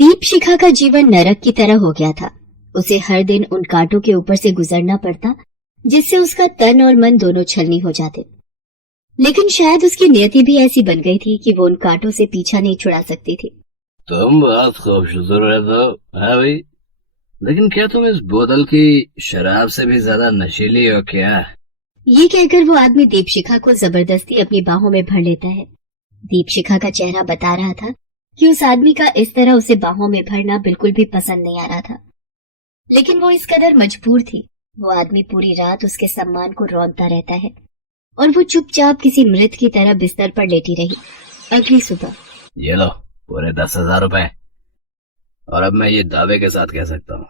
दीपशिखा का जीवन नरक की तरह हो गया था। उसे हर दिन उन कांटों के ऊपर से गुजरना पड़ता, जिससे उसका तन और मन दोनों छलनी हो जाते। लेकिन शायद उसकी नियति भी ऐसी बन गई थी कि वो उन कांटों से पीछा नहीं छुड़ा सकती थी। तुम बहुत खूबसूरत रहते हो, हाँ भाई, लेकिन क्या तुम इस बोतल की शराब से भी ज्यादा नशीली हो क्या? ये कहकर वो आदमी दीपशिखा को जबरदस्ती अपनी बाहों में भर लेता है। दीपशिखा का चेहरा बता रहा था कि उस आदमी का इस तरह उसे बाहों में भरना बिल्कुल भी पसंद नहीं आ रहा था, लेकिन वो इस कदर मजबूर थी। वो आदमी पूरी रात उसके सम्मान को रौंदता रहता है और वो चुपचाप किसी मृत की तरह बिस्तर पर लेटी रही। अगली सुबह, ये लो पूरे 10,000 रुपए। और अब मैं ये दावे के साथ कह सकता हूँ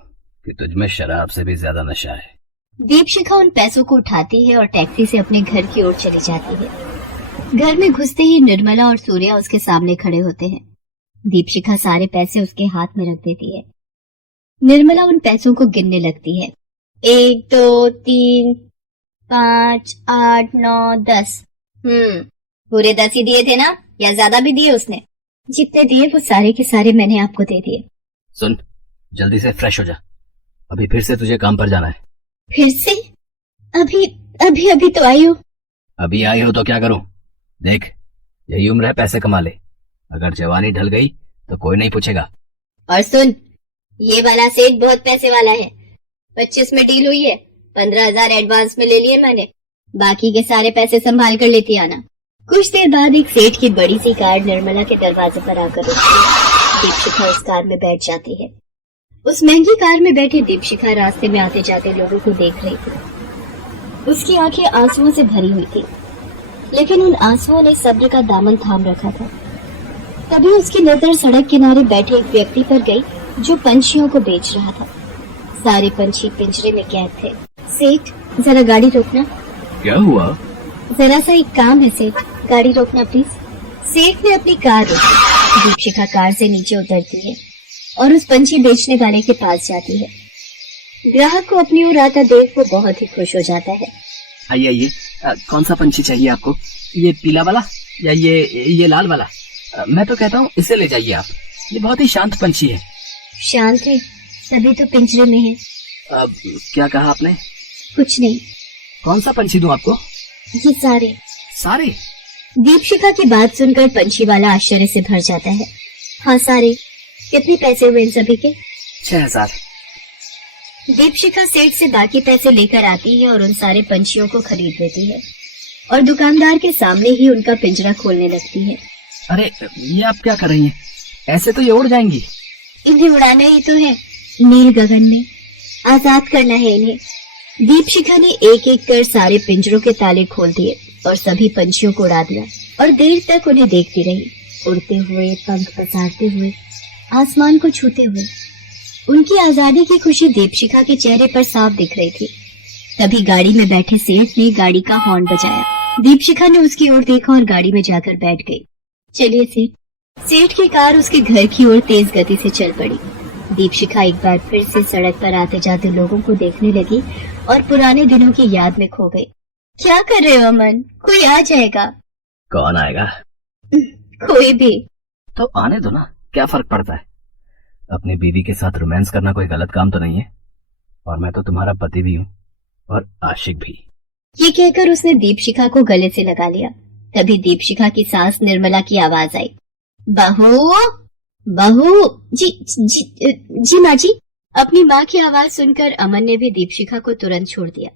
कि तुझमें शराब से भी ज्यादा नशा है। दीपशिखा उन पैसों को उठाती है और टैक्सी से अपने घर की ओर चली जाती है। घर में घुसते ही निर्मला और सूर्या उसके सामने खड़े होते हैं। दीपशिखा सारे पैसे उसके हाथ में रख देती है। निर्मला उन पैसों को गिनने लगती है। 1 2 3 5 8 9 10। पूरे 10 ही दिए थे ना, या ज्यादा भी दिए उसने? जितने दिए वो सारे के सारे मैंने आपको दे दिए। सुन, जल्दी से फ्रेश हो जा, अभी फिर से तुझे काम पर जाना है। फिर से? अभी अभी अभी तो आई हो। अभी आई हो तो क्या करूं? देख, यही उम्र है, पैसे कमा ले। अगर जवानी ढल गई तो कोई नहीं पूछेगा। और सुन, ये वाला सेठ बहुत पैसे वाला है। 25 में डील हुई है, 15,000 एडवांस में ले लिए मैंने, बाकी के सारे पैसे संभाल कर लेती आना। कुछ देर बाद एक सेठ की बड़ी सी कार निर्मला के दरवाजे पर आकर रुकती है। दीपशिखा उस कार में बैठ जाती है। उस महंगी कार में बैठे दीपशिखा रास्ते में आते जाते लोगों को देख रही थी। उसकी आंखें आंसुओं से भरी हुई थी, लेकिन उन आंसुओं ने सब्र का दामन थाम रखा था। तभी उसकी नजर सड़क किनारे बैठे एक व्यक्ति पर गई जो पंछियों को बेच रहा था। सारे पंछी पिंजरे में कैद थे। सेठ, जरा गाड़ी रोकना। क्या हुआ? जरा सा एक काम है सेठ, गाड़ी रोकना प्लीज। सेठ ने अपनी कार रोकी। दीपशिखा कार से नीचे उतरती है और उस पंछी बेचने वाले के पास जाती है। ग्राहक को अपनी ओर आता देख वो बहुत ही खुश हो जाता है। आइए आइए, कौन सा पंछी चाहिए आपको? ये पीला वाला या ये लाल वाला? मैं तो कहता हूँ इसे ले जाइए आप, ये बहुत ही शांत पंछी है। शांत है? तभी तो पिंजरे में है। क्या कहा आपने? कुछ नहीं। कौन सा पंछी दूं आपको? ये सारे। सारे? दीपशिखा की बात सुनकर पंछी वाला आश्चर्य से भर जाता है। हाँ सारे। कितने पैसे हुए इन सभी के? 6,000। दीपशिखा सेठ से बाकी पैसे लेकर आती है और उन सारे पंछियों को खरीद लेती है और दुकानदार के सामने ही उनका पिंजरा खोलने लगती है। अरे ये आप क्या कर रही हैं? ऐसे तो ये उड़ जाएंगी। इन्हें उड़ाना ही तो है, नील गगन में आजाद करना है इन्हें। दीपशिखा ने एक एक कर सारे पिंजरों के ताले खोल दिए और सभी पंछियों को उड़ा दिया और देर तक उन्हें देखती रही, उड़ते हुए, पंख पसारते हुए, आसमान को छूते हुए। उनकी आजादी की खुशी दीपशिखा के चेहरे पर साफ दिख रही थी। तभी गाड़ी में बैठे सेठ ने गाड़ी का हॉर्न बजाया। दीपशिखा ने उसकी ओर देखा और गाड़ी में जाकर बैठ गई। चलिए सेठ। सेठ की कार उसके घर की ओर तेज गति से चल पड़ी। दीपशिखा एक बार फिर से सड़क पर आते जाते लोगों को देखने लगी और पुराने दिनों की याद में खो गई। क्या कर रहे हो अमन? कोई आ जाएगा। कौन आएगा? कोई भी। तो आने दो ना, क्या फर्क पड़ता है? अपनी बीवी के साथ रोमांस करना कोई गलत काम तो नहीं है, और मैं तो तुम्हारा पति भी हूँ और आशिक भी। ये कहकर उसने दीपशिखा को गले से लगा लिया। तभी दीपशिखा की सास निर्मला की आवाज आई। बहू, बहू। जी माँ जी। अपनी माँ की आवाज सुनकर अमन ने भी दीपशिखा को तुरंत छोड़ दिया।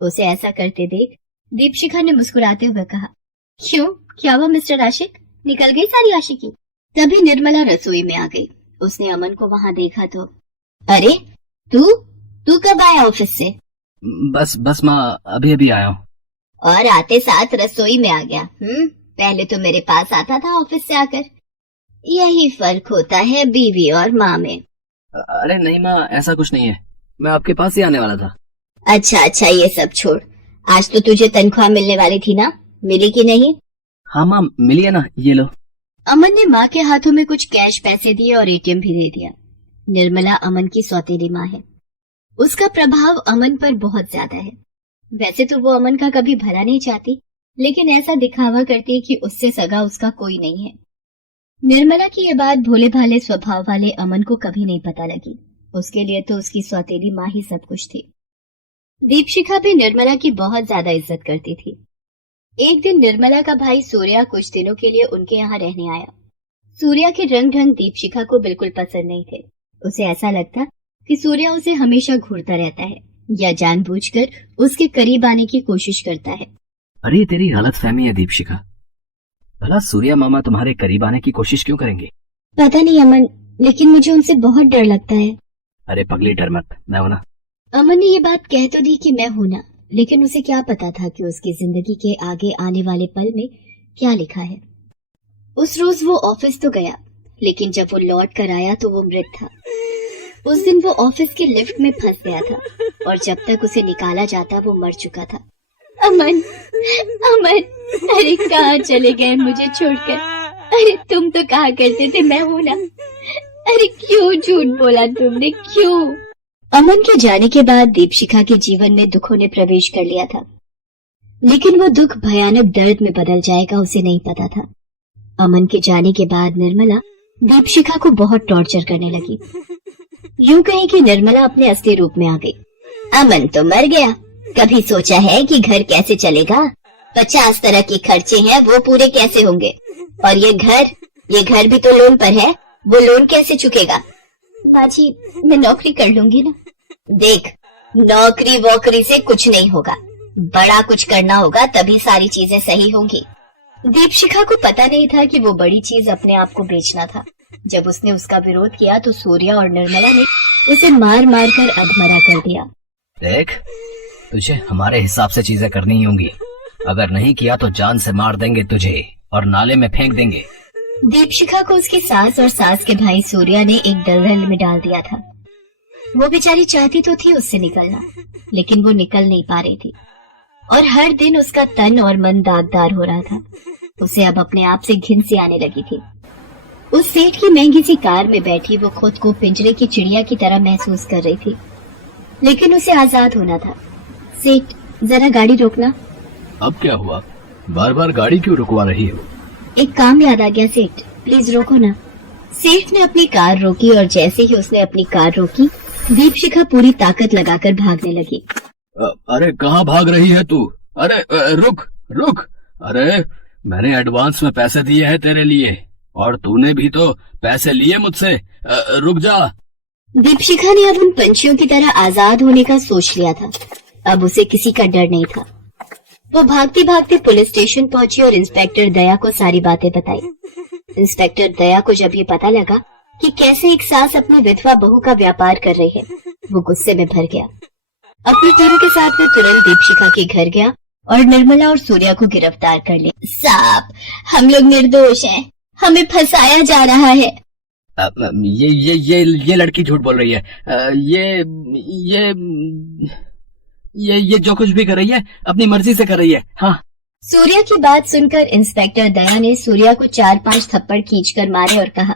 उसे ऐसा करते देख दीपशिखा ने मुस्कुराते हुए कहा, क्यों, क्या हुआ मिस्टर आशिक? निकल गई सारी आशिकी? तभी निर्मला रसोई में आ गई। उसने अमन को वहाँ देखा तो, अरे तू कब आया ऑफिस से? बस माँ, अभी अभी आया हूँ। और आते साथ रसोई में आ गया? पहले तो मेरे पास आता था ऑफिस से आकर। यही फर्क होता है बीवी और माँ में। अरे नहीं माँ, ऐसा कुछ नहीं है, मैं आपके पास ही आने वाला था। अच्छा, ये सब छोड़। आज तो तुझे तनख्वाह मिलने वाली थी ना, मिली कि नहीं? हाँ माँ, मिली है ना, ये लो। अमन ने माँ के हाथों में कुछ कैश पैसे दिए और एटीएम भी दे दिया। निर्मला अमन की सौतेली माँ है। उसका प्रभाव अमन पर बहुत ज्यादा है। वैसे तो वो अमन का कभी भला नहीं चाहती, लेकिन ऐसा दिखावा करती है कि उससे सगा उसका कोई नहीं है। निर्मला की ये बात भोले भाले स्वभाव वाले अमन को कभी नहीं पता लगी। उसके लिए तो उसकी सौतेली माँ ही सब कुछ थी। दीपशिखा भी निर्मला की बहुत ज्यादा इज्जत करती थी। एक दिन निर्मला का भाई सूर्या कुछ दिनों के लिए उनके यहाँ रहने आया। सूर्या के रंग ढंग दीपशिखा को बिल्कुल पसंद नहीं थे। उसे ऐसा लगता कि सूर्या उसे हमेशा घूरता रहता है या जानबूझकर उसके करीब आने की कोशिश करता है। अरे तेरी गलतफहमी है दीपशिखा। भला सूर्या मामा तुम्हारे करीब आने की कोशिश क्यों करेंगे? पता नहीं अमन, लेकिन मुझे उनसे बहुत डर लगता है। अरे पगली डर मत, मैं हूं ना। अमन ने ये बात कह तो दी कि मैं हूं ना, लेकिन उसे क्या पता था कि उसकी जिंदगी के आगे आने वाले पल में क्या लिखा है। उस रोज वो ऑफिस तो गया, लेकिन जब वो लौट कर आया तो वो मृत था। उस दिन वो ऑफिस के लिफ्ट में फंस गया था और जब तक उसे निकाला जाता वो मर चुका था। अमन, अमन, अरे कहाँ चले गए मुझे छोड़कर? अरे तुम तो कहा करते थे मैं हूं ना। अरे क्यों झूठ बोला तुमने, क्यों? अमन के जाने के बाद दीपशिखा के जीवन में दुखों ने प्रवेश कर लिया था, लेकिन वो दुख भयानक दर्द में बदल जाएगा उसे नहीं पता था। अमन के जाने के बाद निर्मला दीपशिखा को बहुत टॉर्चर करने लगी। यूं कहें कि निर्मला अपने असली रूप में आ गई। अमन तो मर गया, कभी सोचा है कि घर कैसे चलेगा? 50 तरह के खर्चे हैं, वो पूरे कैसे होंगे? और ये घर भी तो लोन पर है, वो लोन कैसे चुकेगा? बाजी, मैं नौकरी कर लूंगी ना। देख, नौकरी वोकरी से कुछ नहीं होगा, बड़ा कुछ करना होगा, तभी सारी चीजें सही होंगी। दीपशिखा को पता नहीं था कि वो बड़ी चीज अपने आप को बेचना था। जब उसने उसका विरोध किया तो सूर्या और निर्मला ने उसे मार मार कर अधमरा कर दिया। देख, तुझे हमारे हिसाब से चीजें करनी ही होंगी। अगर नहीं किया तो जान से मार देंगे तुझे और नाले में फेंक देंगे। दीपशिखा को उसकी सास और सास के भाई सूर्या ने एक दलदल में डाल दिया था। वो बेचारी चाहती तो थी उससे निकलना, लेकिन वो निकल नहीं पा रही थी और हर दिन उसका तन और मन दागदार हो रहा था। उसे अब अपने आप से घिन सी आने लगी थी। उस सेठ की महंगी सी कार में बैठी वो खुद को पिंजरे की चिड़िया की तरह महसूस कर रही थी, लेकिन उसे आजाद होना था। सेठ, जरा गाड़ी रोकना। अब क्या हुआ? बार बार गाड़ी क्यों रुकवा रही हो? एक काम याद आ गया सेठ, प्लीज रोको ना। सेठ ने अपनी कार रोकी और जैसे ही उसने अपनी कार रोकी, दीपशिखा पूरी ताकत लगाकर भागने लगी। अरे कहाँ भाग रही है तू? अरे रुक रुक, अरे मैंने एडवांस में पैसे दिए हैं तेरे लिए और तूने भी तो पैसे लिए मुझसे। रुक जा। दीपशिखा ने अब उन पंछियों की तरह आजाद होने का सोच लिया था। अब उसे किसी का डर नहीं था। वो भागते भागते पुलिस स्टेशन पहुंची और इंस्पेक्टर दया को सारी बातें बताई। इंस्पेक्टर दया को जब ये पता लगा कि कैसे एक सास अपनी विधवा बहू का व्यापार कर रही है, वो गुस्से में भर गया। अपनी टीम के साथ वो तुरंत दीपशिखा के घर गया और निर्मला और सूर्या को गिरफ्तार कर लिया। साहब, हम लोग निर्दोष हैं, हमें फंसाया जा रहा है। ये लड़की झूठ बोल रही है। ये जो कुछ भी कर रही है अपनी मर्जी से कर रही है। हाँ। सूर्या की बात सुनकर इंस्पेक्टर दया ने सूर्या को 4-5 थप्पड़ खींचकर मारे और कहा,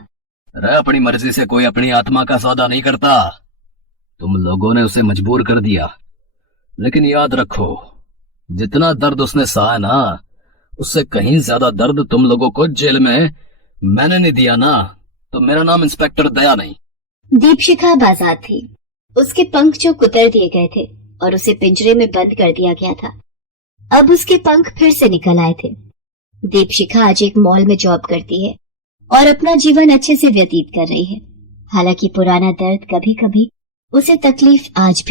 अरे अपनी मर्जी से कोई अपनी आत्मा का सौदा नहीं करता। तुम लोगों ने उसे मजबूर कर दिया, लेकिन याद रखो, जितना दर्द उसने सहा ना, उससे कहीं ज्यादा दर्द तुम लोगों को जेल में मैंने नहीं दिया ना, तो मेरा नाम इंस्पेक्टर दया नहीं। दीपशिखा आजाद थी। उसके पंख जो कुतर दिए गए थे और उसे पिंजरे में बंद कर दिया गया था, अब उसके पंख फिर से निकल आए थे। दीपशिखा आज एक मॉल में जॉब करती है और अपना जीवन अच्छे से व्यतीत कर रही है। हालांकि पुराना दर्द कभी कभी उसे तकलीफ आज भी